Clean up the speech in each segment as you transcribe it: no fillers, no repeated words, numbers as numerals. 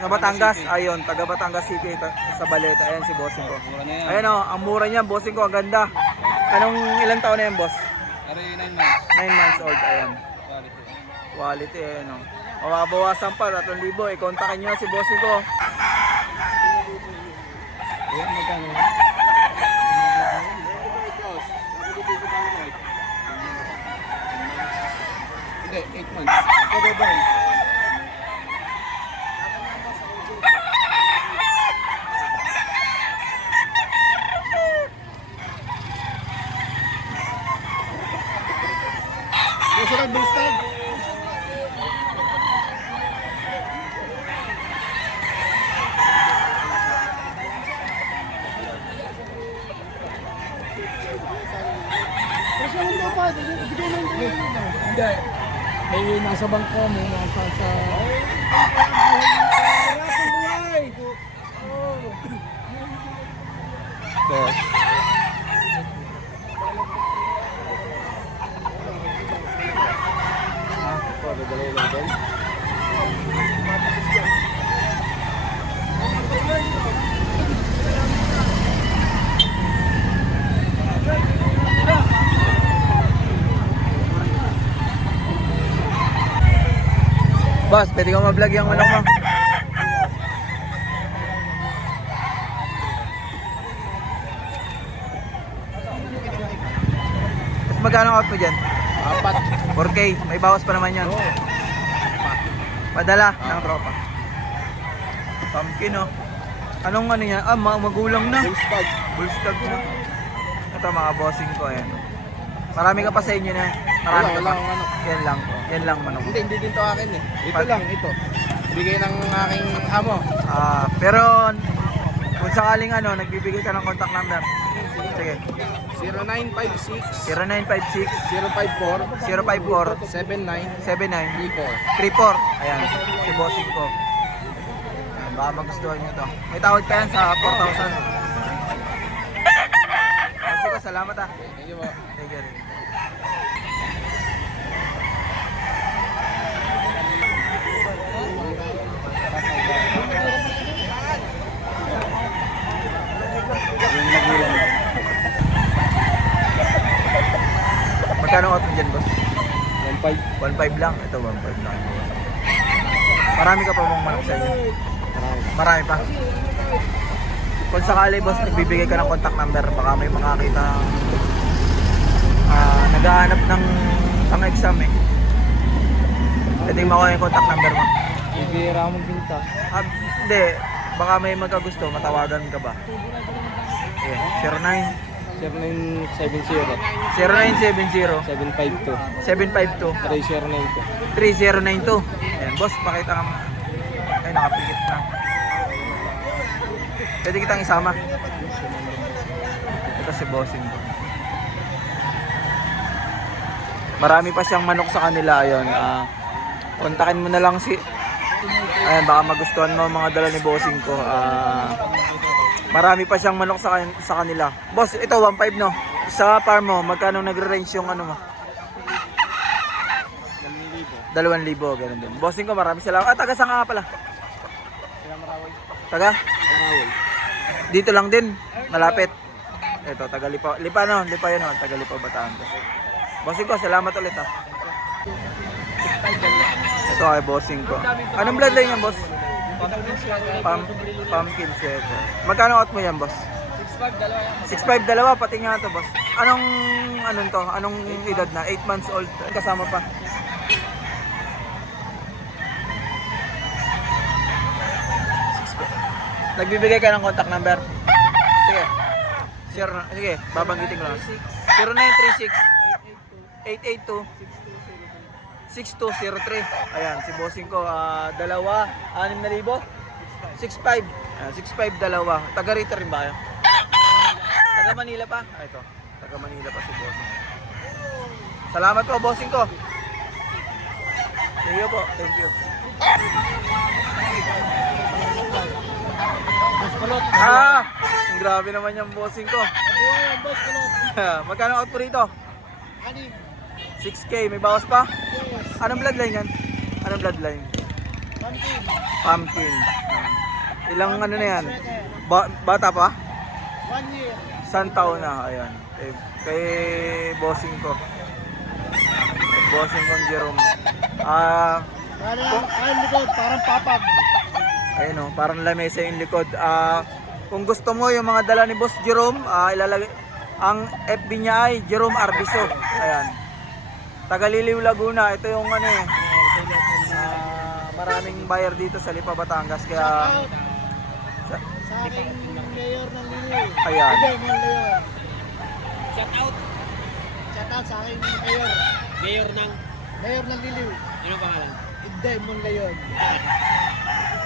Sa Batangas, ayun, taga Batangas City, sa Baleta. Ayan si bossing ko. Ayan o, ang mura niya, bossing ko, ang ganda. Anong ilang taon na yan, boss? 9 months. 9 months old, ayan. Quality, ayan o. Mababawasan pa, 3,000. I-kontakin nyo na si bossing ko. Ayan, magkano? Hindi, 8 months. Ito ba rin? Gusto ka bustag? Hindi. May nasa bangko, may nasa sa... Boss. Dadalhin natin. Boss, pwede ko ma-vlog yung manok mo. Magkano out mo dyan? 4. 4K, may bawas pa naman yan. Padala ng tropa. Pumpkin, oh. Anong ano yan? Ah, magulang na. Bustag. Bullstag na. Ito mga bossing ko, ayan. Marami ka pa sa inyo na. Marami ka pa. Wala, Yan lang. Yan lang manok. Hindi din to akin eh. Ito lang, ito. Bigay ng aking amo. Pero kung sakaling ano, nagbibigay ka ng contact number. Sige. 0956 0956 054 054 79 79 34. 34. Ayan, si bossing ko. Ayan, baka magustuhan nyo to. May tawad pa yan sa 4,000. Sige, salamat ah. Thank you po. Thank you. Magkano out mo dyan, boss? 15. 1.5 lang. Ito, 1.5 lang. Marami ka pa mong manok sa inyo? Marami pa. Kung sakali, boss, nagbibigay ka ng contact number, baka may makakita naghahanap ng pang-exam eh. Pwede makuha yung contact number mo. Bibira mo binta. Hindi. Baka may magkagusto, matawagan ka ba? Yeah. 0970 0970 752 752 3092. 3092. Ayan, boss, pakita ka mo. Ay, nakapikit na. Pwede kitang isama. Ito si bossing ko. Marami pa siyang manok sa kanila. Ayun, kontakin mo na lang si... Ayan, baka magustuhan mo mga dala ni bossing ko. Marami pa siyang manok sa kanila. Boss, ito 1.5 no? Sa farm mo, magkano nagre-range yung ano mo? 2,000, ganun din. Bossing ko, marami salamat. Taga saan ka pala? Taga? Dito lang din, malapit. Ito, taga Lipa. Lipa no? Lipa yun no? Taga Lipa, Batangas. Bossing ko, salamat ulit ha. Ito ay bossing ko. Anong bloodline yan, boss? Pumpkin setter. Magkano out mo yan, boss? 6.5 dalawa, pati nga to, boss. Anong to? Anong edad na? 8 months old. Kasama pa. Nagbibigay ka ng contact number? Sige. Sige, babanggitin ko lang. 0936 882 6203. Ayan, si bossing ko, dalawa, 6,000? 6.5. 6.5 dalawa. Taga rito rin ba kayo? Taga Manila pa? Ito. Taga Manila pa si bossing. Salamat po, bossing ko. Thank you po. Thank you. Grabe naman yung bossing ko. Magkano out po rito? 6K, may bawas pa? Anong bloodline yan? Anong bloodline? Pumpkin. Ilang ano na yan? Bata pa? 1 year. Isang taon na, ayan. Kay bossing ko. Bossing kong Jerome. Ayun likod, parang papag. Ayun o, parang lamesa yung likod. Kung gusto mo yung mga dala ni Boss Jerome, ilalagay, ang FB niya ay Jerome Arbiso. Ayan. Tagaliliw, Laguna. Ito yung ano eh. Maraming buyer dito sa Lipa, Batangas. Kaya Sa aking mayor ng Liliw. Ayan. Hindi, ng mayor. Shout out. Shout out sa aking mayor. Mayor ng... Mayor ng Liliw. Ano pangalan? Hindi, mong layon.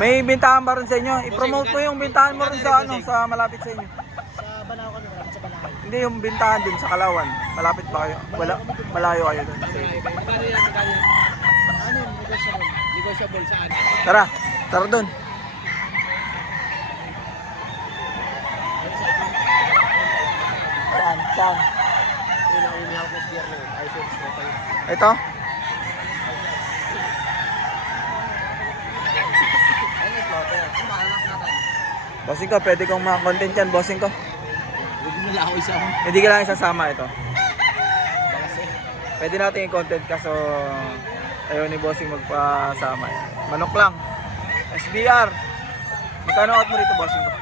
may bintahan ba rin sa inyo? I-promote mo yung bintahan mo rin sa ano, sa malapit sa inyo. Sa Banaw kami, malapit sa Banaw. Hindi yung bintahan dun sa Kalawan. Malapit ba kayo? Wala, malayo kayo dun. Magkano yan? Magkano yan? Ano yun, negotiable. Negotiable saan? Tara, tara dun. Saan? Yun ang inihawak na spear na yun. Ay, sir, tayo. Ito? Ano yung slaughter? Ano ba anak natin? Bossing ko, pwede kong makakontent yan, bossing ko. Huwag mo lang ako isa mo. Hindi ka lang isasama ito. Pwede natin i-content kaso ayaw ni bossing magpasama. Manok lang. SBR. Magkano out mo rito, bossing ko?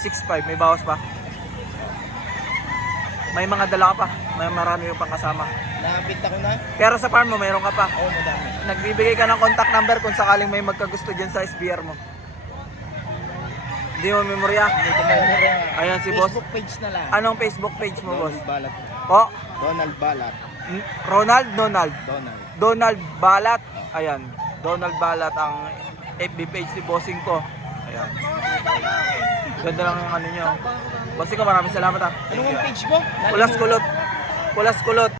6.5. May bawas pa. May mga dala ka pa. May marami yung pangkasama. Nakabita ko na? Pero sa farm mo, mayroon ka pa. Oo, madami. Nagbibigay ka ng contact number kung sakaling may magkagusto dyan sa SBR mo. Hindi mo memorya? Hindi ko memory. Ayan si boss. Facebook page na lang. Anong Facebook page mo, boss? Donald Balat. Po? Donald Balat. Ronald Donald. Donald. Donald Balat. Ayan. Donald Balat ang FB page ni bossing ko. Ayan. Ganda lang yung ano nyo. Bossing ko, maraming salamat ha. Anong ang page mo? Pulas kulot. Pulas kulot.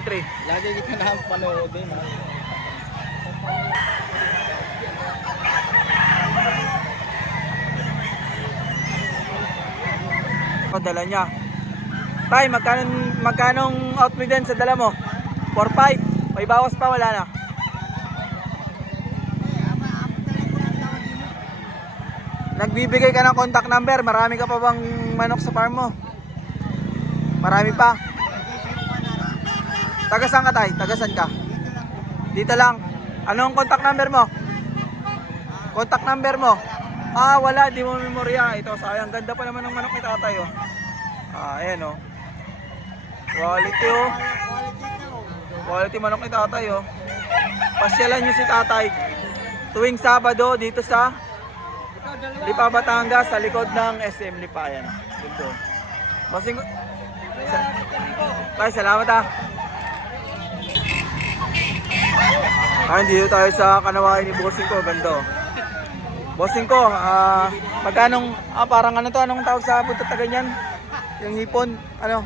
3. Lagi kita na panood din ha. Dala niya. Tay, magkanong out mo din sa dala mo? 4-5. May bawas pa, wala na. Nagbibigay ka ng contact number. Marami ka pa bang manok sa farm mo? Marami pa. Taga saan ka, tay? Taga saan ka? Dito lang. Ano ang contact number mo? Contact number mo? Wala, di mo memorya. Ito, sayang. Ganda pa naman ng manok ni tatay, oh. Ayan, oh. Quality, oh. Quality manok ni tatay, oh. Pasyalan nyo si tatay. Tuwing Sabado, dito sa Lipa, Batangas, sa likod ng SM Lipa. Ayan, dito. Bossing, tay, salamat, ah. Dito tayo sa kanawain ni bossing ko. Ganda, oh. Bossing ko, magkanong, parang ano to, anong tawag sa buntot na ganyan? Yung hipon, ano?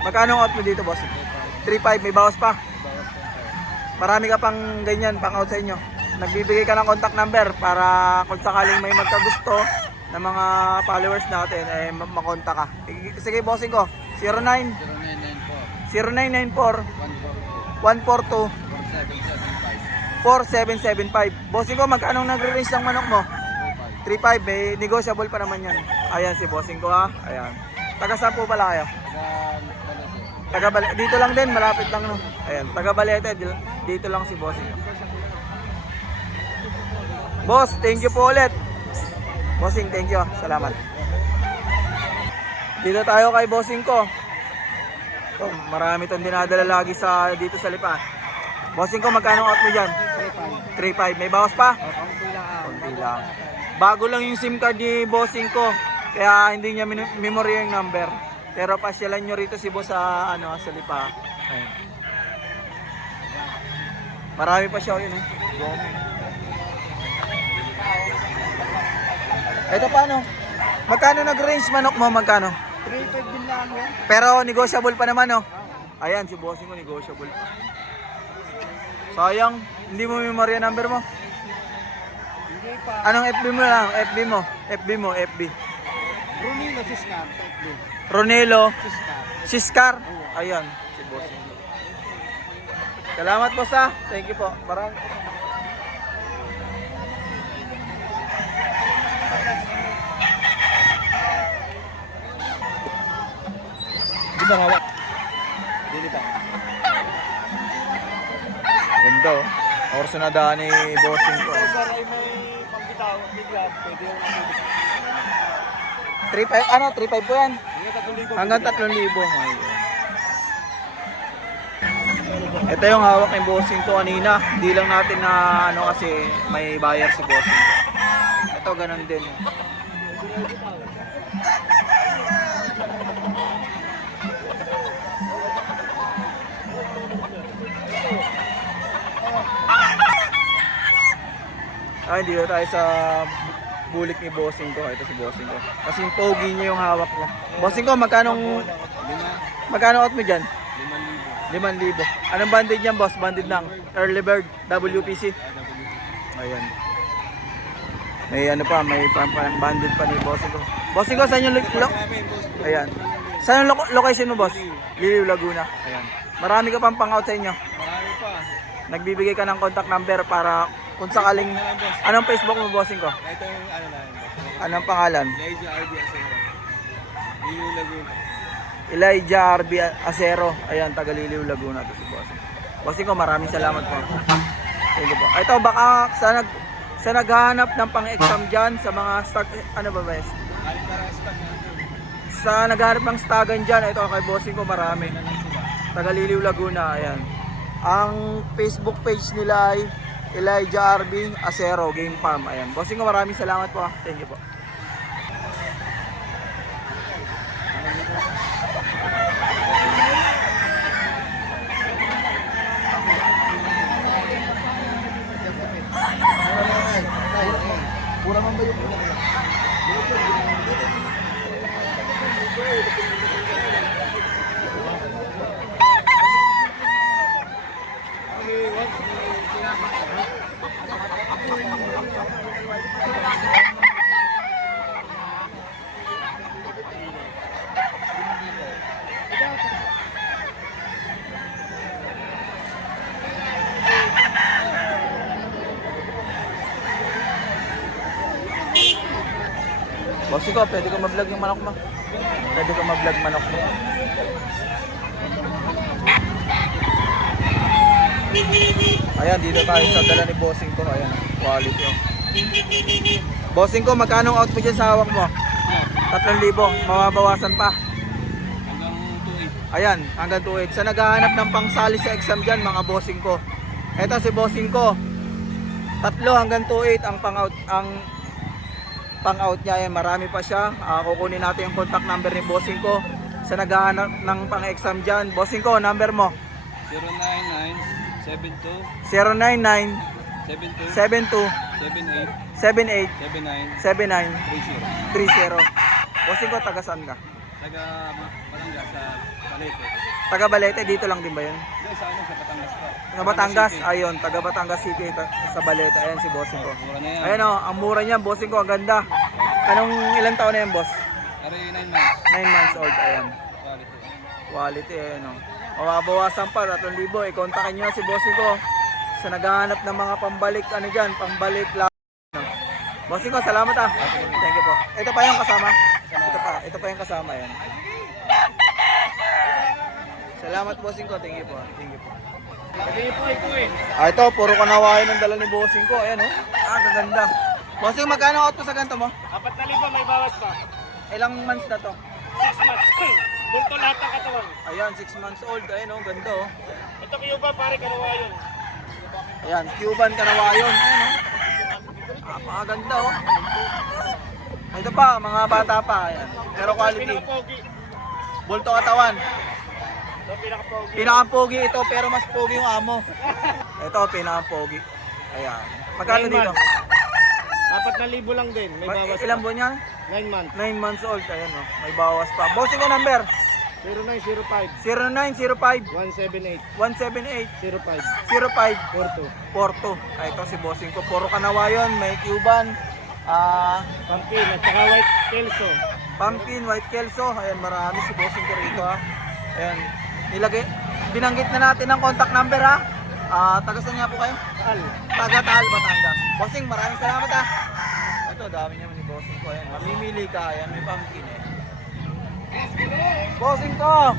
Magkanong out mo dito, bossing? 3.5, may bawas pa. Marami ka pang ganyan, pang out sa inyo. Nagbibigay ka ng contact number para kung sakaling may magkagusto ng mga followers natin, makontak ka. Sige, bossing ko, 09 0994 142 4775. Bossing ko, magkano nagre-range ng manok mo? 3.5, may negotiable pa naman yan. Ayan si bossing ko, ha. Ayan. Taga saan po pala kayo? Dito lang din, malapit lang, no. Ayan, taga Balete, dito lang si bossing. Boss, thank you po ulit. Bossing, thank you. Salamat. Dito tayo kay bossing ko. So, marami itong dinadala lagi dito sa Lipa. Bossing ko, magkano out mo dyan? 3.5. May bawas pa? Konti lang. Bago lang yung SIM card ni bossing ko. Kaya hindi niya memory yung number. Pero pasyalan nyo rito si boss sa Lipa. Ayan. Marami pa siya, yun, eh. Ito paano? Magkano nag-range manok mo? Magkano? 3.5 din lang yan. Pero negotiable pa naman, oh. Ayan, si bossing ko negotiable pa. Sayang, hindi mo memorya number mo. Hindi pa. Anong FB mo lang? FB mo. FB mo, FB. Brunino Siskar. Ronelo Siskar. Siskar. Ayan, si bossing. Salamat, boss, ha. Thank you po. Parang isang hawak. Dili pa. Ganda oh. Orso na daan ni bossing ko. Sir, ay may pambitaw. Bigla, pwede yung nabibig. 3.5 ano? 3.5 po yan. Hindi Hanggang 3,000. Ayun. Ito yung hawak ng bossing ko kanina. Hindi lang natin na ano kasi may buyer si bossing ko. Ito ganun din. Ay, dito tayo sa bulik ni bossing ko. Ito si bossing ko. Kasi yung pogi niya yung hawak ko. Bossing ko, magkano out mo dyan? 5,000. Anong banded niyan, boss? Banded ng Early Bird, WPC. Ayan. May ano pa, may banded pa ni bossing ko. Bossing ko, saan yung ayan. Saan yung location mo, boss? Liliw, Laguna. Ayan. Marami ka pang pang-out sa inyo. Marami pa. Nagbibigay ka ng contact number para kung sakaling... Anong Facebook mo, bossing ko? Ito yung ano lang. Anong pangalan? Elijah RB Asero. Liliw Laguna. Elijah RB Asero. Ayan, taga Liliw, Laguna to si bossing. Bossing ko, maraming salamat po. Thank you po. Ito, baka sa naghahanap ng pang-exam dyan, sa mga start... Ano ba ba? Sa naghahanap ng stagan dyan, ito kay bossing ko marami. Taga Liliw, Laguna. Ayan. Ang Facebook page nila ay Elijah RB Asero Game Farm. Ayan. Bossing ko, maraming salamat po. Thank you po. Pura man ba yung Bossing ko, pwede ko ma-vlog yung manok mo. Pwede ko ma-vlog manok mo. Ayan, dito tayo sa dala ni bossing ko. Ayan, quality oh. Bossing ko, magkano out mo dyan sa hawak mo? 3,000. Mababawasan pa. Hanggang 2.8. Ayan, hanggang 2.8. Sa naghahanap ng pangsali sa exam dyan, mga bossing ko. Eto si bossing ko. 3 hanggang 2.8 ang pang-out niya. Ayan, marami pa siya. Kukunin natin yung contact number ni bossing ko. Sa naghahanap ng pang-exam dyan. Bossing ko, number mo? 099 099 72 78 79 30. 30. Bossing ko, taga saan ka? Taga Batangas sa Balete. Taga Balete, dito lang din ba yun? Hindi, sa ano, sa Batangas pa. Sa Batangas, ayun, taga Batangas City, sa Balete. Ayan si bossing ko. Mura na yan. Ayan o, ang mura niya, bossing ko, ang ganda. Anong ilang taon na yan, boss? Pare 9 months. 9 months old, ayan. Quality. Quality, ayan o. Mababawasan pa, 3,000. I-contactin nyo na si bossing ko sa naghahanap ng mga pambalik, ano dyan, pambalik lang. Bossing ko, salamat ah. Thank you po. Ito pa yung kasama. Ito pa yung kasama yan. Salamat bossing ko, thank you po. Thank you po. Ito, puro kanawain ng dala ni bossing ko. Ayan oh. Gaganda. Bossing, magkano out po sa ganito mo? 4,000 may bawas pa. Ilang months na to? 6 months. Bulto lahat ng katawan. Ayan, 6 months old. Ayan oh, ganda oh. Ito kayo ba pare kanawa yun? Ayan, Cuban kanawayon. Ayan oh. Napakaganda oh. Ito pa, mga bata pa. Ayan. Pero quality. Pinaka-pogi. Bulto katawan. Ito pinaka-pogi. Pinaka-pogi ito, pero mas pogi yung amo. Ito, pinaka-pogi. Ayan. Magkano 9 dito? months. 4,000 lang din. May bawas Ilang pa. buwan yan? 9 months. 9 months old. Ayan oh. May bawas pa. Bossing ko number? 0905 0905 178 178 05 05 42. 42. Ito si bossing ko. Puro kanawayon. May Cuban. Pumpkin at saka white kelso. Pumpkin, white kelso. Ayan, marami si bossing ko rito ha. Ayan. Binanggit na natin ang contact number ha. Taga saan nga po kayo? Al. Taga Taal, Batangas. Bossing, maraming salamat ha. Ito, dami naman ni bossing ko. Ayan, mamimili ka. Ayan, may pumpkin eh. Bossing ko!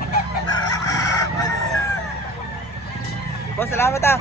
Boss, salamat ah.